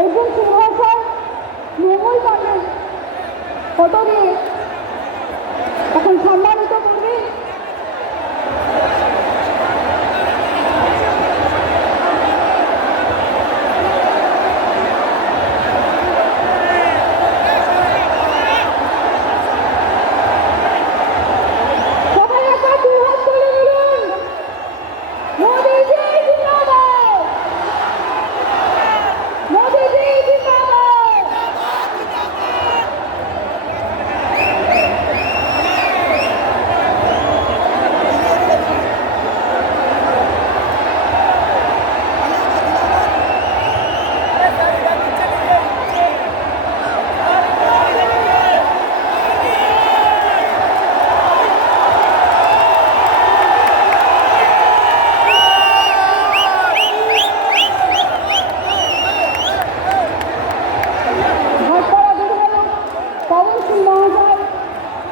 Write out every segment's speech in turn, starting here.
অর্জুন সিং মহাশয় মঙ্গল পাণ্ডের ফটো দিয়ে এখন সম্মানিত করবেন।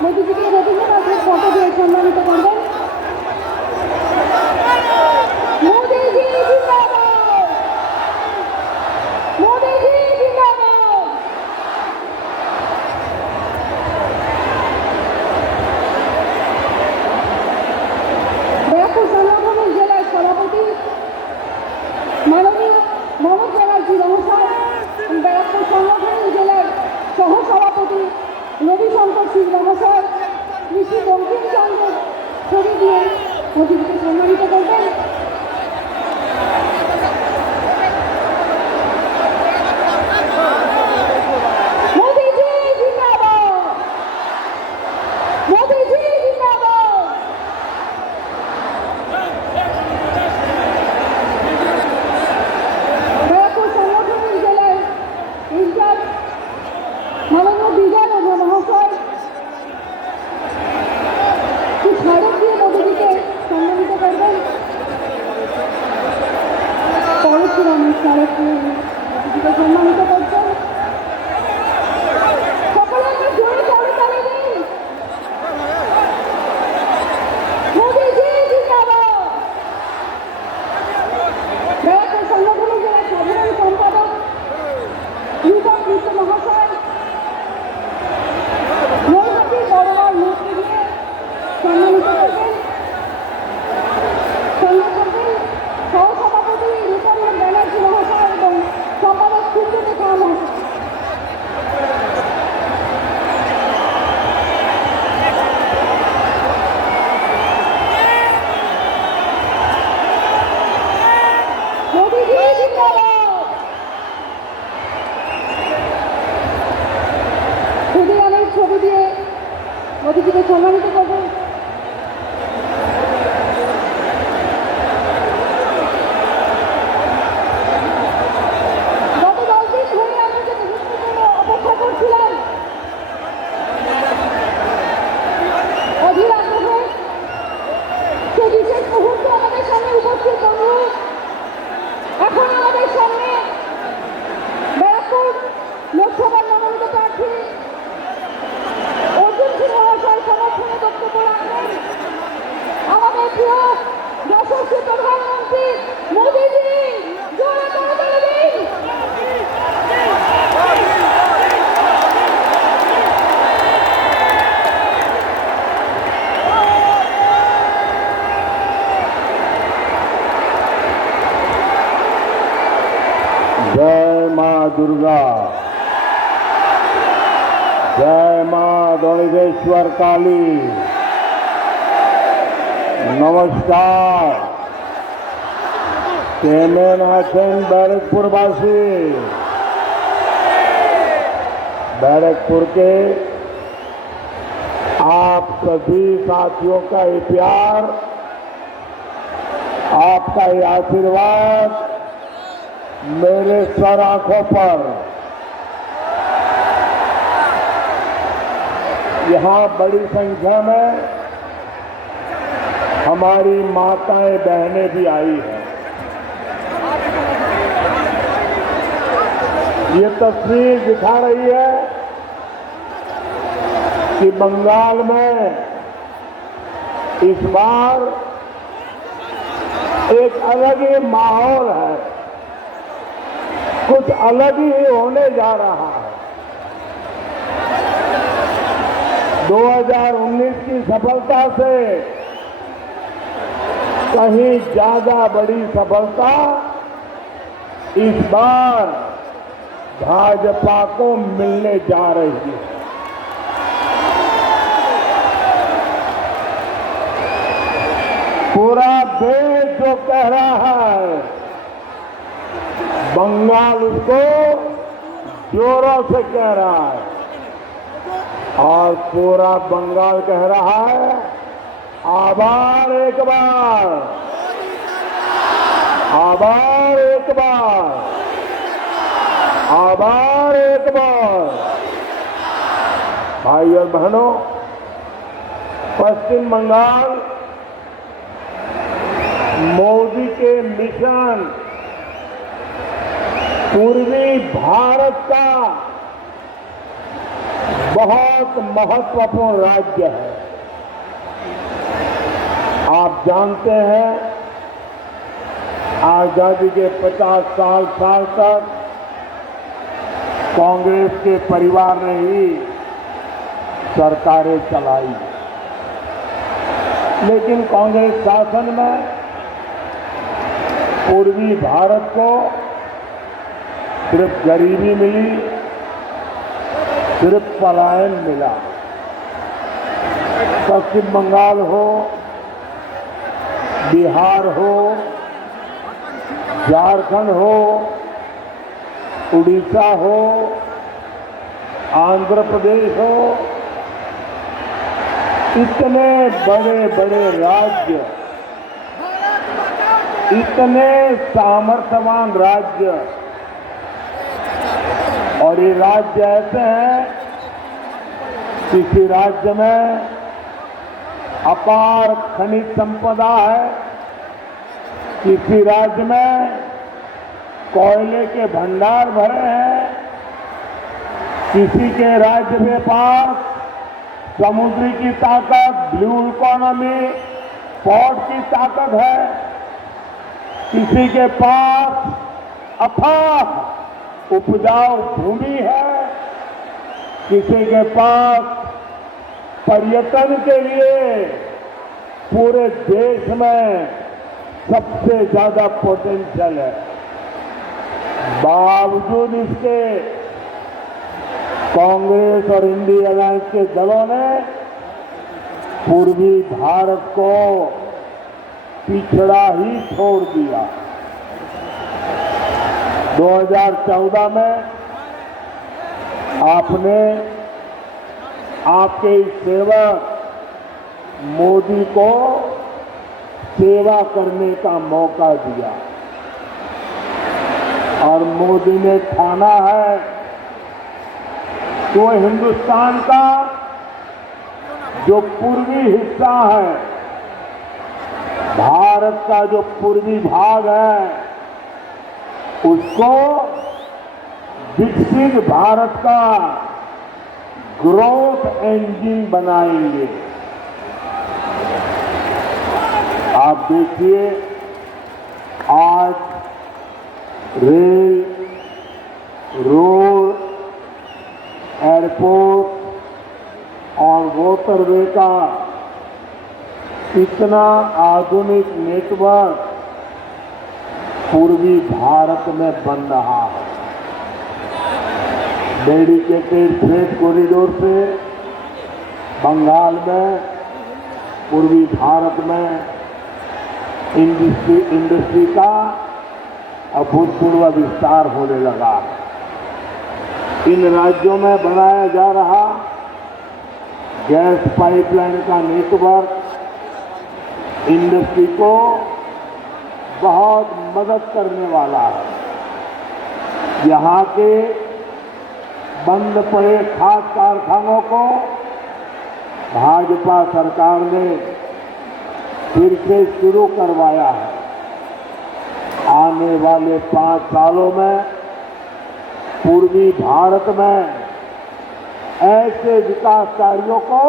মোদীজিকে রবীন্দ্রনাথের ফটো দিয়ে সম্মানিত করবেন। মোদীজি জিন্দাবাদ, মোদীজি জিন্দাবাদ। ব্যারাকপুর সংগঠনের জেলার সভাপতি মাননীয় মমতা ব্যানার্জি মহাশয়, ব্যারাকপুর সংগঠনের জেলার সহসভাপতি রবিশঙ্কর সিং মহাশয় ঋষি বঙ্কিমচন্দ্রের ছবি দিয়ে মোদীজিকে সম্মানিত করবেন। মোদীজি জিন্দাবাদ, মোদীজি জিন্দাবাদ। ব্যারাকপুর সংগঠনের জেলার ইনচার্জ মাননীয় বিজয় মহাশয় স্মারক দিয়ে মোদীজিকে সম্মানিত করবেন। পরশুরাম স্মারক দিয়ে মোদীজিকে সম্মানিত করছেন। সকলে আমরা জোরে করতালি দিন। মোদীজি জিন্দাবাদ। ব্যারাকপুর সংগঠনের জেলার সাধারণ সম্পাদক রূপক মিত্র মহাশয় মহিলাটি বড়মার মূর্তি দিয়ে সম্মানিত করবেন। সঙ্গে করবেন সহসভাপতি রূপনাথ ব্যানার্জি মহাশয় এবং সম্পাদক সুব্রত খা মহাশয়। মোদীজি জিন্দাবাদ। খুদিরামের ছবি দিয়ে মোদীজিকে সম্মানিত করবেন। গত 10 দিন ধরে আমরা যে মুহূর্তগুলো অপেক্ষা করছিলাম অধীর আগ্রহে, সেই বিশেষ মুহূর্ত আমাদের সামনে উপস্থিত বন্ধু। এখন আমাদের সামনে ব্যারাকপুর লোকসভার মনোনীত প্রার্থী অর্জুন সিং মহাশয় সমর্থনে বক্তব্য রাখবেন। আমাদের প্রিয় যশস্বী প্রধানমন্ত্রী মোদীজি, জোরে করতালি দিন। जय मां दुर्गा, जय मां दंडेश्वर काली। नमस्कार। केमन आছেন बैरकपुरवासी? बैरकपुर के आप सभी साथियों का ये प्यार, आपका ये आशीर्वाद मेरे सर आंखों पर यहाँ बड़ी संख्या में हमारी माताएं बहनें भी आई हैं। ये तस्वीर दिखा रही है कि बंगाल में इस बार एक अलग ही माहौल है। कुछ अलग ही होने जा रहा है। 2019 की सफलता से कहीं ज्यादा बड़ी सफलता इस बार भाजपा को मिलने जा रही है। पूरा देश जो कह रहा है, बंगाल उसको जोरों से कह रहा है और पूरा बंगाल कह रहा है आभार एक बार, आभार एक बार, आभार एक बार। भाई और बहनों, पश्चिम बंगाल मोदी के मिशन पूर्वी भारत का बहुत महत्वपूर्ण राज्य है। आप जानते हैं, आजादी के 50 साल तक कांग्रेस के परिवार ने ही सरकारें चलाई, लेकिन कांग्रेस शासन में पूर्वी भारत को सिर्फ गरीबी मिली, सिर्फ पलायन मिला। पश्चिम बंगाल हो, बिहार हो, झारखंड हो, उड़ीसा हो, आंध्र प्रदेश हो, इतने बड़े बड़े राज्य, इतने सामर्थ्यवान राज्य, और ये राज्य ऐसे हैं, किसी राज्य में अपार खनिज संपदा है, किसी राज्य में कोयले के भंडार भरे हैं, किसी के राज्य के पास समुद्री की ताकत, ब्लू इकोनॉमी, पोर्ट की ताकत है, किसी के पास अथाह उपजाऊ भूमि है, किसी के पास पर्यटन के लिए पूरे देश में सबसे ज्यादा पोटेंशियल है। बावजूद इसके कांग्रेस और इंडिया अलायंस के दलों ने पूर्वी भारत को पिछड़ा ही छोड़ दिया। 2014 में आपने आपके इस सेवक मोदी को सेवा करने का मौका दिया और मोदी ने ठाना है तो हिंदुस्तान का जो पूर्वी हिस्सा है, भारत का जो पूर्वी भाग है, उसको विकसित भारत का ग्रोथ इंजन बनाएंगे। आप देखिए, आज रेल, रोड, एयरपोर्ट और वॉटरवे का इतना आधुनिक नेटवर्क पूर्वी भारत में बन रहा है। डेडिकेटेड फ्रेट कॉरिडोर से बंगाल में, पूर्वी भारत में इंडस्ट्री का अभूतपूर्व विस्तार होने लगा। इन राज्यों में बनाया जा रहा गैस पाइपलाइन का नेटवर्क इंडस्ट्री को बहुत मदद करने वाला है। यहाँ के बंद पड़े खाद कारखानों को भाजपा सरकार ने फिर से शुरू करवाया है। आने वाले 5 सालों में पूर्वी भारत में ऐसे विकास कार्यों को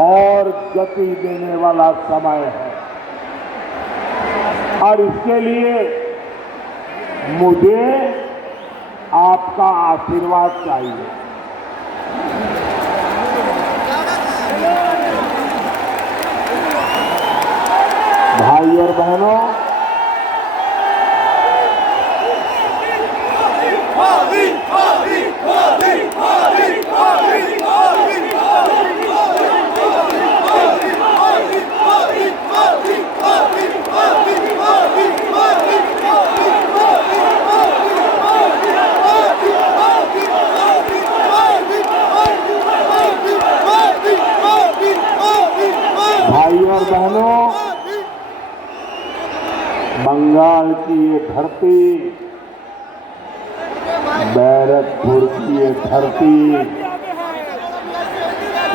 और गति देने वाला समय है और इसके लिए मुझे आपका आशीर्वाद चाहिए। भाई और बहनों, भाई और बहनों, बंगाल की ये धरती, बैरकपुर की ये धरती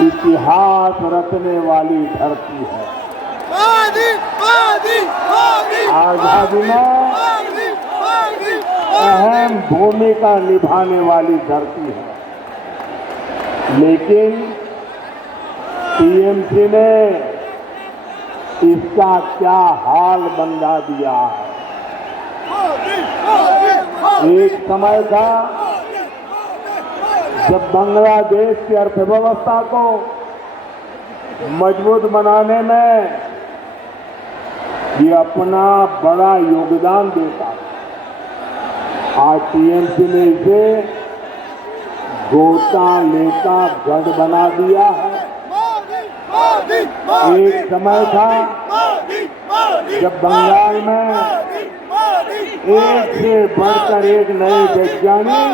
इतिहास रचने वाली धरती है। आजादी में अहम भूमिका निभाने वाली धरती है, लेकिन टीएमसी ने इसका क्या हाल बना दिया है। एक समय था जब बांग्लादेश की अर्थव्यवस्था को मजबूत बनाने में ये अपना बड़ा योगदान देता। आज टीएमसी ने इसे गोता लेता गढ़ बना दिया है। एक समय था जब बंगाल में एक से बढ़कर एक नए वैज्ञानिक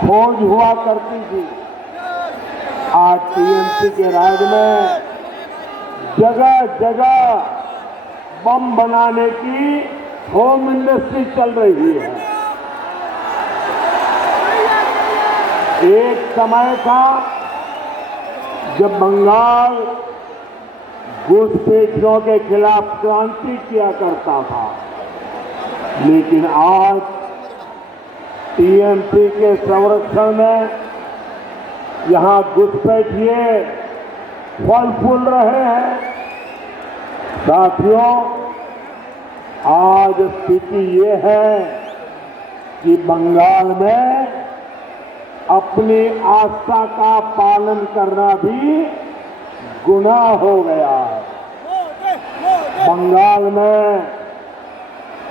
खोज हुआ करती थी। आज टीएमसी के राज में जगह जगह बम बनाने की होम इंडस्ट्री चल रही है। एक समय था जब बंगाल घुसपैठियों के खिलाफ क्रांति किया करता था, लेकिन आज टीएमसी के संरक्षण में यहां घुसपैठिए फल फूल रहे हैं। साथियों, आज स्थिति ये है कि बंगाल में अपनी आस्था का पालन करना भी गुनाह हो गया है। बंगाल में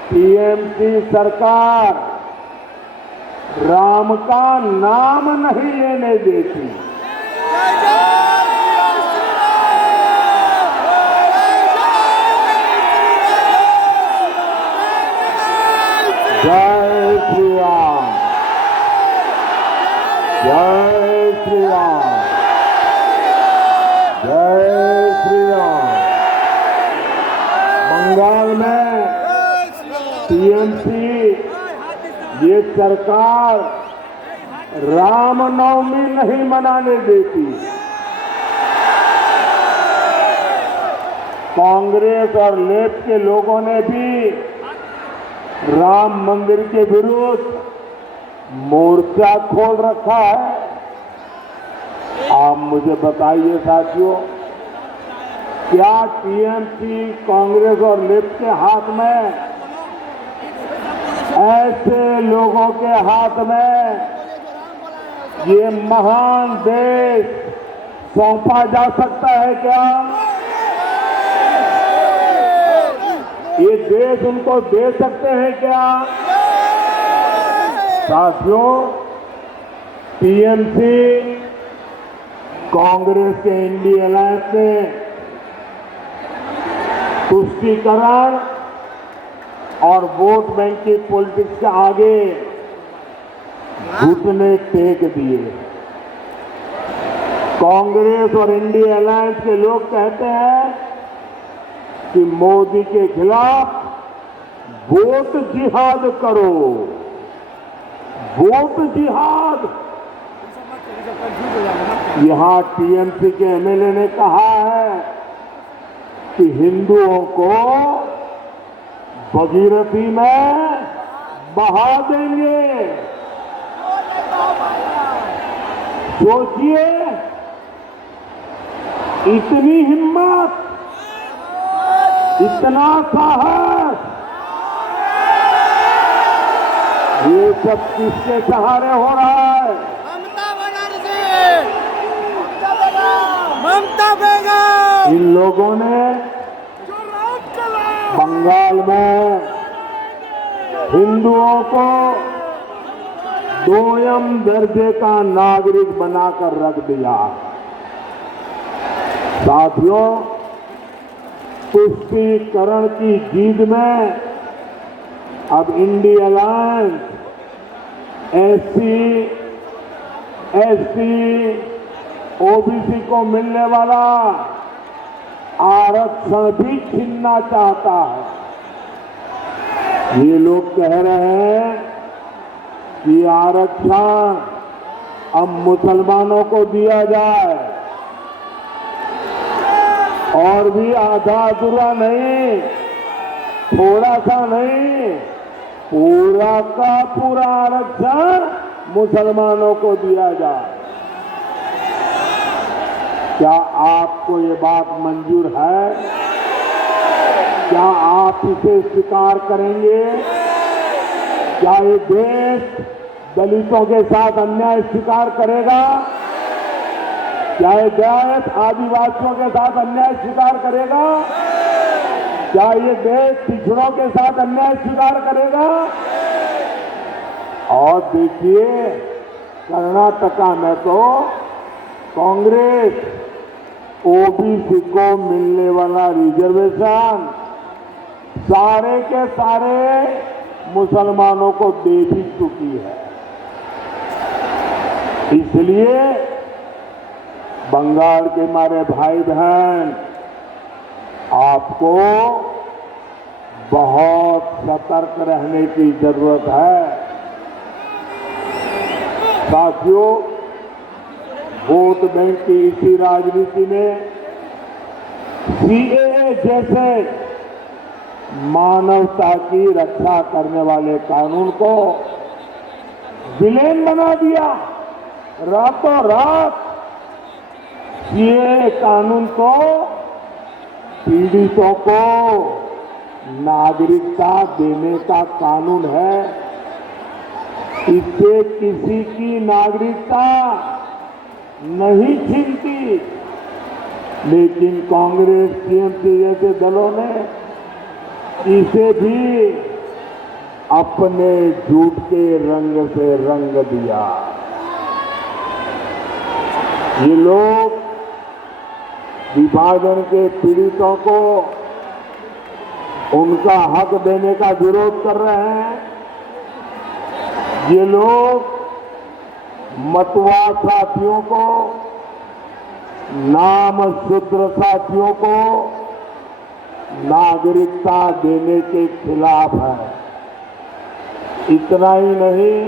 टीएमसी सरकार राम का नाम नहीं लेने देती। जय श्री राम, जय श्री राम, जय श्री राम। बंगाल में टीएमसी ये सरकार रामनवमी नहीं मनाने देती। कांग्रेस और लेफ्ट के लोगों ने भी राम मंदिर के विरुद्ध मोर्चा खोल रखा है। आप मुझे बताइए साथियों, क्या टीएमसी, कांग्रेस और लेफ्ट के हाथ में, ऐसे लोगों के हाथ में ये महान देश सौंपा जा सकता है क्या? ये देश उनको दे सकते हैं क्या? साथियों, टीएमसी, कांग्रेस के इंडिया अलायंस ने तुष्टीकरण और वोट बैंक की पॉलिटिक्स के आगे घुटने टेक दिए। कांग्रेस और इंडिया अलायंस के लोग कहते हैं कि मोदी के खिलाफ वोट जिहाद करो, वोट जिहाद। यहां टीएमसी के एमएलए ने कहा है कि हिंदुओं को भगीरथी में बहा देंगे। सोचिए, इतनी हिम्मत, इतना साहस सब किसके सहारे हो रहा है? ममता बनर्जी, ममता बेगम, इन लोगों ने बंगाल में हिंदुओं को दोयम दर्जे का नागरिक बनाकर रख दिया। साथियों, तुष्टीकरण की जीत में अब India alliance SC, ST, OBC को मिलने वाला आरक्षण भी छीनना चाहता है। ये लोग कह रहे हैं कि आरक्षण अब मुसलमानों को दिया जाए, और भी आधा अधूरा नहीं, थोड़ा सा नहीं, पूरा का पूरा आरक्षण मुसलमानों को दिया जाए। क्या आपको ये बात मंजूर है? क्या आप इसे स्वीकार करेंगे? क्या ये देश दलितों के साथ अन्याय स्वीकार करेगा? क्या ये देश आदिवासियों के साथ अन्याय स्वीकार करेगा? क्या ये देश पिछड़ों के साथ अन्याय स्वीकार करेगा? और देखिए, कर्नाटका में तो कांग्रेस ओबीसी को मिलने वाला रिजर्वेशन सारे के सारे मुसलमानों को दे भी चुकी है। इसलिए बंगाल के हमारे भाई बहन, आपको बहुत सतर्क रहने की जरूरत है। साथियों, वोट बैंक की इसी राजनीति में सीएए जैसे मानवता की रक्षा करने वाले कानून को विलेन बना दिया। रातों रात सीएए कानून को पीड़ितों को नागरिकता देने का कानून है। इससे किसी की नागरिकता नहीं छीनती, लेकिन कांग्रेस, टीएमसी जैसे दलों ने इसे भी अपने झूठ के रंग से रंग दिया। ये लोग विभाजन के पीड़ितों को उनका हक देने का विरोध कर रहे हैं। ये लोग मतवा साथियों को, नाम शूद्र साथियों को नागरिकता देने के खिलाफ है। इतना ही नहीं,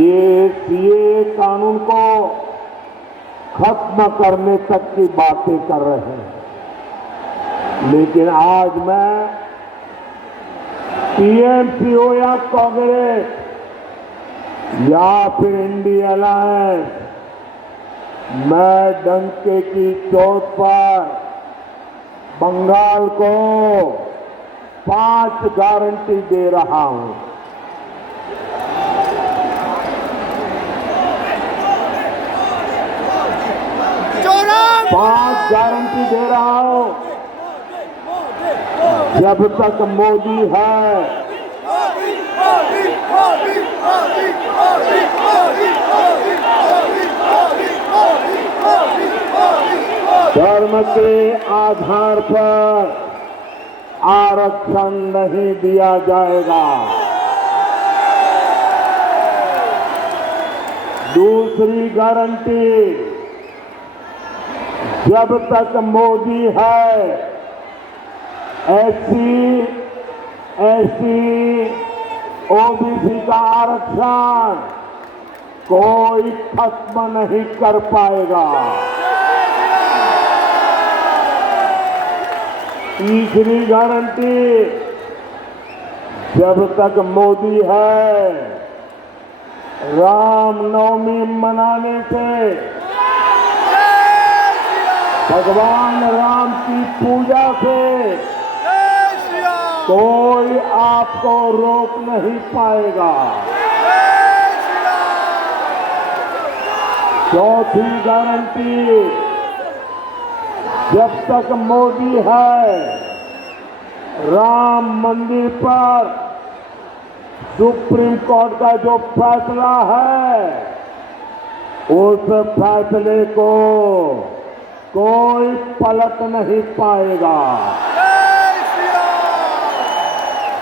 ये सीएए कानून को खत्म करने तक की बातें कर रहे हैं। लेकिन आज मैं टीएमसी हो या कांग्रेस या फिर इंडिया अलायंस, मैं डंके की चोट पर बंगाल को 5 गारंटी दे रहा हूं। पांच गारंटी दे रहा हूं। जब तक मोदी है, धर्म के आधार पर आरक्षण नहीं दिया जाएगा। दूसरी गारंटी, जब तक मोदी है, एससी, एसटी, ओबीसी का आरक्षण कोई खत्म नहीं कर पाएगा। तीसरी गारंटी, जब तक मोदी है, रामनवमी मनाने से, भगवान राम की पूजा से कोई आपको रोक नहीं पाएगा। चौथी गारंटी, जब तक मोदी है, राम मंदिर पर सुप्रीम कोर्ट का जो फैसला है, उस फैसले को कोई पलट नहीं पाएगा।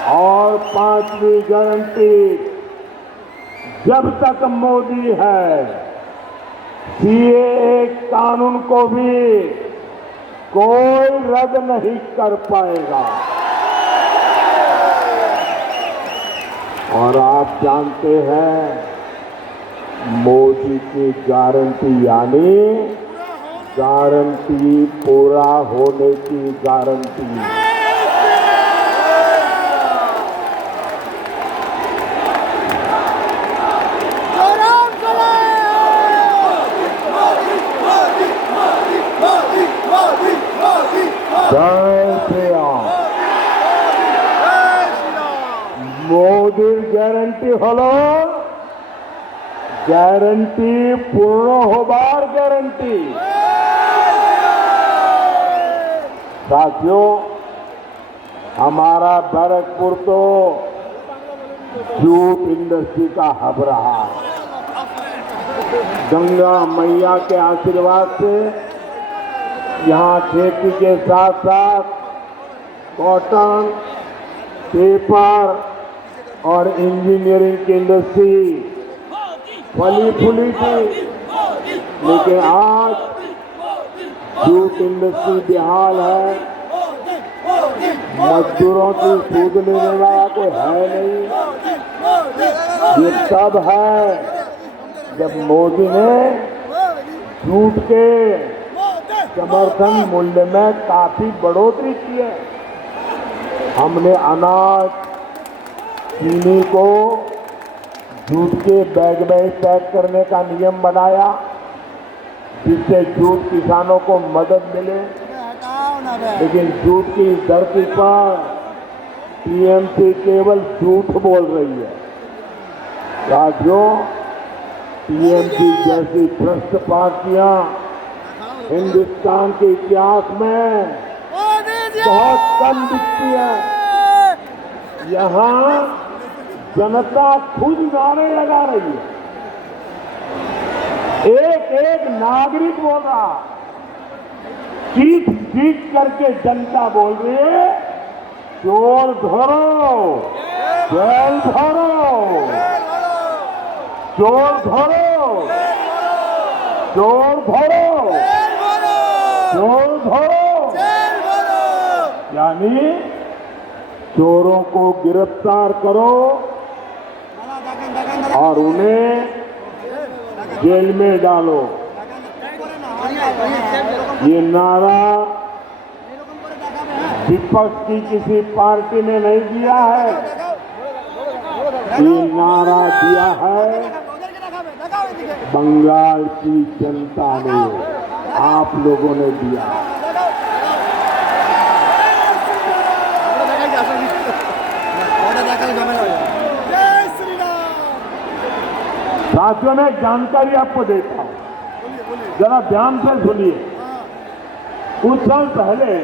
और पांचवी गारंटी, जब तक मोदी है, सीएए कानून को भी कोई रद्द नहीं कर पाएगा। और आप जानते हैं, मोदी की गारंटी यानी गारंटी पूरा होने की गारंटी। जय श्री राम। मोदीर ग्यारंटी हलो ग्यारंटी पूर्ण होबार ग्यारंटी। साथियों, हमारा बैरकपुर तो जूट इंडस्ट्री का हब रहा है। गंगा मैया के आशीर्वाद से यहाँ खेती के साथ साथ कॉटन, पेपर और इंजीनियरिंग की इंडस्ट्री फली फूली थी, लेकिन आज जूट इंडस्ट्री बेहाल है। मजदूरों की सूद लेने वाला कोई है नहीं। ये तब है जब मोदी ने जूट के समर्थन मूल्य में काफी बढ़ोतरी की है। हमने अनाज, चीनी को जूट के बैग में पैक करने का नियम बनाया, जिससे जूट किसानों को मदद मिले। लेकिन जूट की धरती पर टीएमसी केवल झूठ बोल रही है। साथियों, टीएमसी जैसी भ्रष्ट पार्टियां हिंदुस्तान के इतिहास में बहुत कम दिखती है। यहाँ जनता खुद नारे लगा रही है। एक एक नागरिक बोल रहा, चीख चीख करके जनता बोल रही है, चोर धरो, जेल भरो, चोर धरो, चोर धरो, चोर धरो। यानी चोरों को गिरफ्तार करो और उन्हें जेल में डालो। ये नारा विपक्ष की किसी पार्टी ने नहीं दिया है, ये नारा दिया है बंगाल की जनता ने, आप लोगों ने दिया। साथियों, मैं जानकारी आपको देता हूं, जरा ध्यान से सुनिए। कुछ साल पहले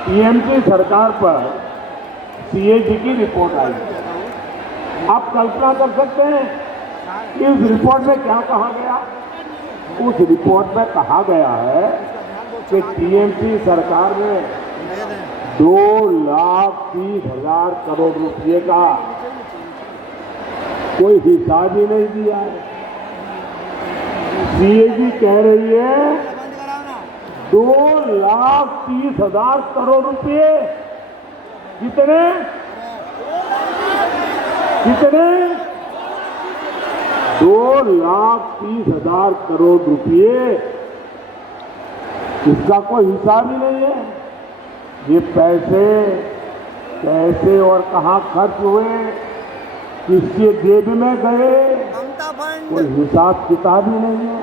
टीएमसी सरकार पर सीएजी की रिपोर्ट आई। आप कल्पना कर सकते हैं इस रिपोर्ट में क्या कहा गया? उस रिपोर्ट में कहा गया है कि टीएमसी सरकार ने 2,30,000 करोड़ रुपए का कोई हिसाब ही नहीं दिया है। सीएजी कह रही है 2,30,000 करोड़ रुपए। कितने कितने 2,30,000 करोड़ रुपए, इसका कोई हिसाब ही नहीं है। ये पैसे कैसे और कहां खर्च हुए, किसके जेब में गए, कोई हिसाब किताब ही नहीं है।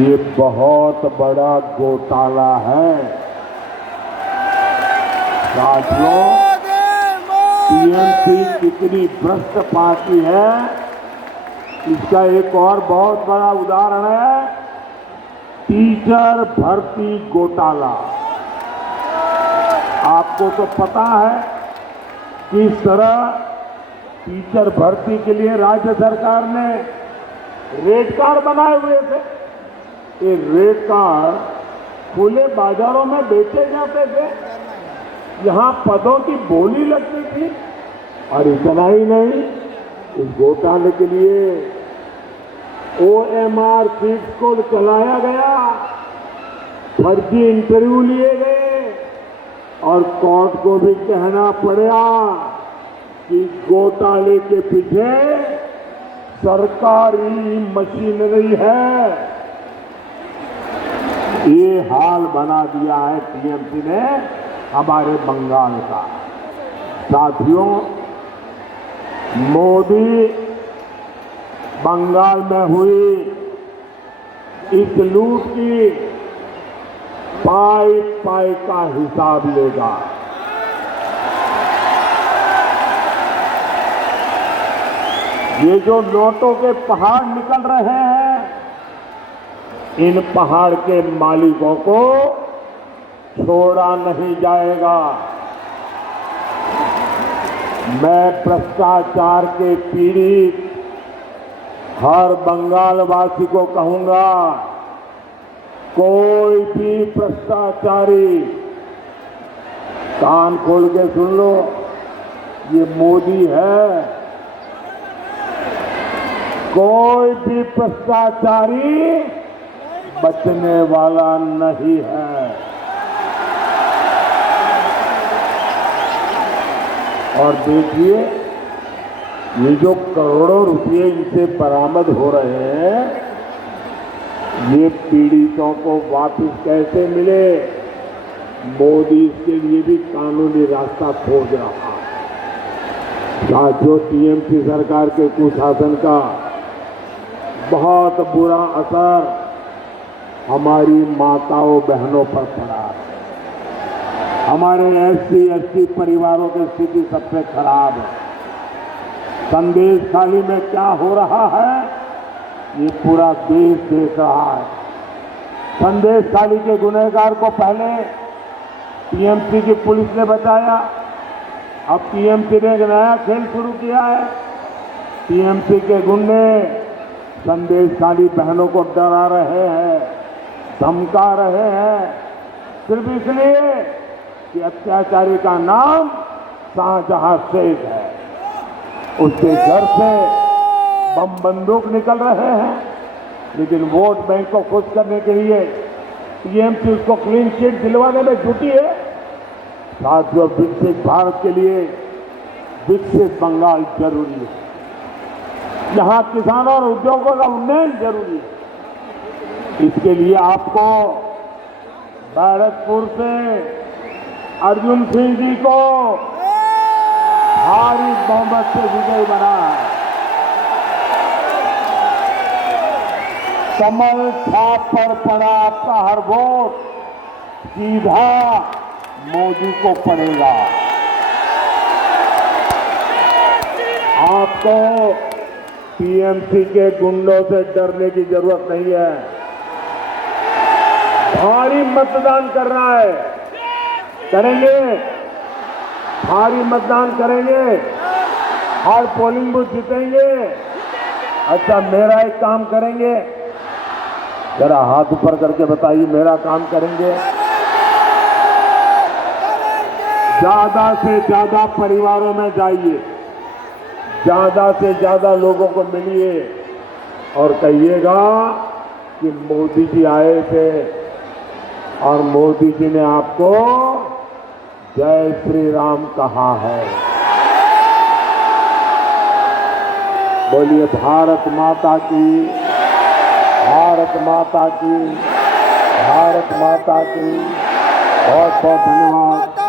ये बहुत बड़ा घोटाला है। साथियों, टीएमसी कितनी भ्रष्ट पार्टी है, इसका एक और बहुत बड़ा उदाहरण है टीचर भर्ती घोटाला। आपको तो पता है किस तरह टीचर भर्ती के लिए राज्य सरकार ने रेट कार्ड बनाए हुए थे। ये रेट कार्ड खुले बाजारों में बेचे जाते थे, यहां पदों की बोली लगती थी। और इतना ही नहीं, इस घोटाले के लिए OMR सीट्स को चलाया गया, फर्जी इंटरव्यू लिए गए और कोर्ट को भी कहना पड़ा कि घोटाले के पीछे सरकारी मशीनरी है। ये हाल बना दिया है टीएमसी ने हमारे बंगाल का। साथियों, मोदी बंगाल में हुई इस लूट की पाई पाई का हिसाब लेगा। ये जो नोटों के पहाड़ निकल रहे हैं, इन पहाड़ के मालिकों को छोड़ा नहीं जाएगा। मैं भ्रष्टाचार के पीड़ित हर बंगालवासी को कहूंगा, कोई भी भ्रष्टाचारी कान खोल के सुन लो, ये मोदी है। कोई भी भ्रष्टाचारी बचने वाला नहीं है। और देखिए, ये जो करोड़ों रुपए इनसे बरामद हो रहे हैं, ये पीड़ितों को वापस कैसे मिले, मोदी इसके लिए भी कानूनी रास्ता खोज रहा है। साथियों, टीएमसी सरकार के कुशासन का बहुत बुरा असर हमारी माताओं बहनों पर पड़ा है। हमारे SC ST परिवारों की स्थिति सबसे खराब है। संदेश खाली में क्या हो रहा है, ये पूरा देश देख रहा है। संदेश खाली के गुनहगार को पहले टीएमसी की पुलिस ने बचाया, अब टीएमसी ने एक नया खेल शुरू किया है। टीएमसी के गुंडे संदेशखाली बहनों को डरा रहे हैं, धमका रहे हैं, सिर्फ इसलिए कि अत्याचारी का नाम शाहजहां शेख है। उसके घर से बम बंदूक निकल रहे हैं, लेकिन वोट बैंक को खुश करने के लिए टीएमसी उसको क्लीन चिट दिलवाने में जुटी है। साथियों, विकसित भारत के लिए विकसित बंगाल जरूरी है। यहाँ किसानों और उद्योगों का उन्नयन जरूरी है। इसके लिए आपको बैरकपुर से अर्जुन सिंह जी को भारी बहुमत से विजयी बना है। कमल छाप पर पड़ा आपका हर वोट सीधा मोदी को पड़ेगा। आपको टीएमसी के गुंडों से डरने की जरूरत नहीं है। भारी मतदान करना है, करेंगे, भारी मतदान करेंगे, हर पोलिंग बूथ जीतेंगे। अच्छा, मेरा एक काम करेंगे, जरा हाथ ऊपर करके बताइए, मेरा काम करेंगे। ज्यादा से ज्यादा परिवारों में जाइए, ज्यादा से ज्यादा लोगों को मिलिए और कहिएगा कि मोदी जी आए थे और मोदी जी ने आपको जय श्री राम कहा है। बोलिए भारत माता की, भारत माता की, भारत माता की। बहुत बहुत धन्यवाद।